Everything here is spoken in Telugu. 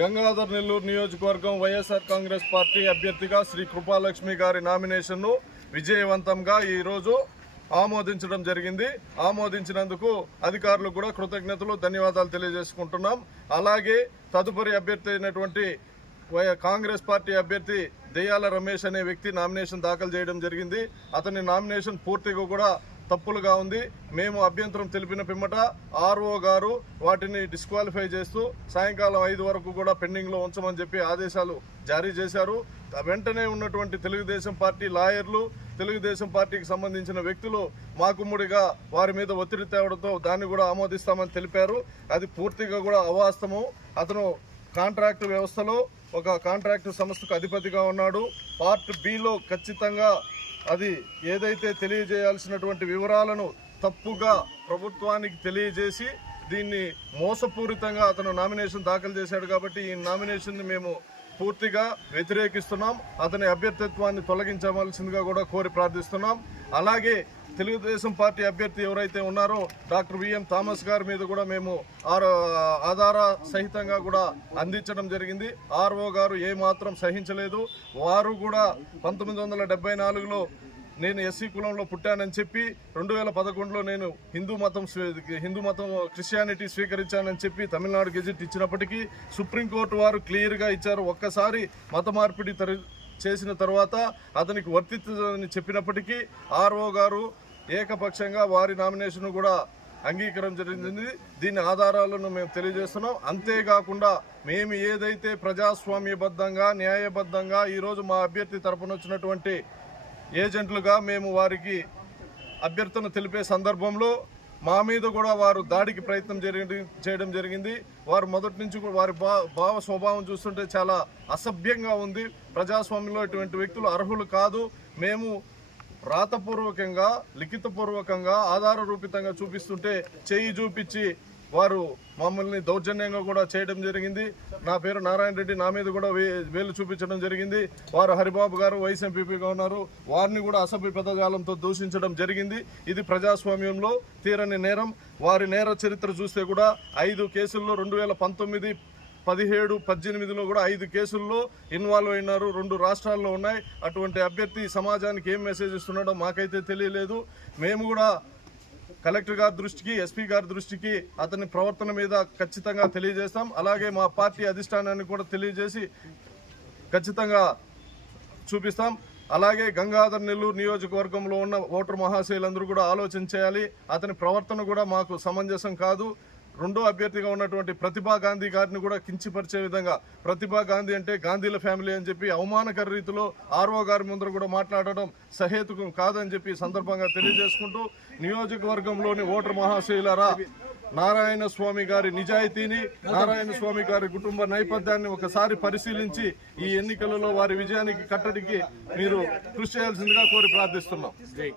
గంగాధర్ నెల్లూరు నియోజకవర్గం వైఎస్ఆర్ కాంగ్రెస్ పార్టీ అభ్యర్థిగా శ్రీ కృపాలక్ష్మి గారి నామినేషన్ను విజయవంతంగా ఈరోజు ఆమోదించడం జరిగింది. ఆమోదించినందుకు అధికారులకు కూడా కృతజ్ఞతలు ధన్యవాదాలు తెలియజేసుకుంటున్నాం. అలాగే తదుపరి అభ్యర్థి అయినటువంటి వై- కాంగ్రెస్ పార్టీ అభ్యర్థి దెయ్యాల రమేష్ అనే వ్యక్తి నామినేషన్ దాఖలు చేయడం జరిగింది. అతని నామినేషన్ పూర్తిగా కూడా తప్పులుగా ఉంది. మేము అభ్యంతరం తెలిపిన పిమ్మట ఆర్ఓ గారు వాటిని డిస్క్వాలిఫై చేస్తూ సాయంకాలం ఐదు వరకు కూడా పెండింగ్లో ఉంచమని చెప్పి ఆదేశాలు జారీ చేశారు. వెంటనే ఉన్నటువంటి తెలుగుదేశం పార్టీ లాయర్లు తెలుగుదేశం పార్టీకి సంబంధించిన వ్యక్తులు మాకుమ్ముడిగా వారి మీద ఒత్తిడి తేవడంతో దాన్ని కూడా ఆమోదిస్తామని తెలిపారు. అది పూర్తిగా కూడా అవాస్తవం. అతను కాంట్రాక్టు వ్యవస్థలో ఒక కాంట్రాక్టు సంస్థకు అధిపతిగా ఉన్నాడు. పార్ట్ బిలో ఖచ్చితంగా అది ఏదైతే తెలియజేయాల్సినటువంటి వివరాలను తప్పుగా ప్రభుత్వానికి తెలియజేసి దీన్ని మోసపూరితంగా అతను నామినేషన్ దాఖలు చేశాడు కాబట్టి ఈ నామినేషన్ని మేము పూర్తిగా వ్యతిరేకిస్తున్నాం. అతని అభ్యర్థిత్వాన్ని తొలగించవలసిందిగా కూడా కోరి ప్రార్థిస్తున్నాం. అలాగే తెలుగుదేశం పార్టీ అభ్యర్థి ఎవరైతే ఉన్నారో డాక్టర్ విఎం థామస్ గారి మీద కూడా మేము ఆధార సహితంగా కూడా అందించడం జరిగింది. ఆర్ఓ గారు ఏమాత్రం సహించలేదు. వారు కూడా పంతొమ్మిది వందల డెబ్బై నాలుగులో నేను ఎస్సీ కులంలో పుట్టానని చెప్పి రెండు వేల పదకొండులో నేను హిందూ మతం హిందూ మతం క్రిస్టియానిటీ స్వీకరించానని చెప్పి తమిళనాడు గెజిట్ ఇచ్చినప్పటికీ సుప్రీంకోర్టు వారు క్లియర్గా ఇచ్చారు. ఒక్కసారి మత మార్పిడి చేసిన తర్వాత అతనికి వర్తిస్తుందని చెప్పినప్పటికీ ఆర్ఓ గారు ఏకపక్షంగా వారి నామినేషన్ కూడా అంగీకారం జరిగింది. దీని ఆధారాలను మేము తెలియజేస్తున్నాం. అంతేకాకుండా మేము ఏదైతే ప్రజాస్వామ్యబద్ధంగా న్యాయబద్ధంగా ఈరోజు మా అభ్యర్థి తరపున వచ్చినటువంటి ఏజెంట్లుగా మేము వారికి అభ్యర్థన తెలిపే సందర్భంలో మా మీద కూడా వారు దాడికి ప్రయత్నం జరిగి చేయడం జరిగింది. వారు మొదటి నుంచి కూడా వారి భావ స్వభావం చూస్తుంటే చాలా అసభ్యంగా ఉంది. ప్రజాస్వామ్యంలో ఇటువంటి వ్యక్తులు అర్హులు కాదు. మేము రాతపూర్వకంగా లిఖితపూర్వకంగా ఆధార రూపితంగా చూపిస్తుంటే చేయి చూపించి వారు మమ్మల్ని దౌర్జన్యంగా కూడా చేయడం జరిగింది. నా పేరు నారాయణ రెడ్డి. నా మీద కూడా వే- వేలు చూపించడం జరిగింది. వారు హరిబాబు గారు వైస్ ఎంపీపీగా ఉన్నారు. వారిని కూడా అసభ్య పదజాలంతో దూషించడం జరిగింది. ఇది ప్రజాస్వామ్యంలో తీరని నేరం. వారి నేర చరిత్ర చూస్తే కూడా ఐదు కేసుల్లో రెండు వేల పంతొమ్మిది పదిహేడు పద్దెనిమిదిలో కూడా ఐదు కేసుల్లో ఇన్వాల్వ్ అయినారు. రెండు రాష్ట్రాల్లో ఉన్నాయి. అటువంటి అభ్యర్థి సమాజానికి ఏం మెసేజ్ ఇస్తున్నాడో మాకైతే తెలియలేదు. మేము కూడా కలెక్టర్ గారి దృష్టికి ఎస్పీ గారి దృష్టికి అతని ప్రవర్తన మీద ఖచ్చితంగా తెలియజేస్తాం. అలాగే మా పార్టీ అధిష్టానాన్ని కూడా తెలియజేసి ఖచ్చితంగా చూపిస్తాం. అలాగే గంగాధర్ నెల్లూరు నియోజకవర్గంలో ఉన్న ఓటర్ మహాశయులందరూ కూడా ఆలోచన చేయాలి. అతని ప్రవర్తన కూడా మాకు సమంజసం కాదు. రెండో అభ్యర్థిగా ఉన్నటువంటి ప్రతిభా గాంధీ గారిని కూడా కించిపరిచే విధంగా ప్రతిభా గాంధీ అంటే గాంధీల ఫ్యామిలీ అని చెప్పి అవమానకర రీతిలో ఆర్ఓ గారి ముందర కూడా మాట్లాడడం సహేతుకం కాదని చెప్పి సందర్భంగా తెలియజేసుకుంటూ నియోజకవర్గంలోని ఓటర్ మహాశైలరా నారాయణ స్వామి గారి నిజాయితీని నారాయణ స్వామి గారి కుటుంబ నేపథ్యాన్ని ఒకసారి పరిశీలించి ఈ ఎన్నికలలో వారి విజయానికి కట్టడికి మీరు కృషి చేయాల్సిందిగా కోరి ప్రార్థిస్తున్నాం.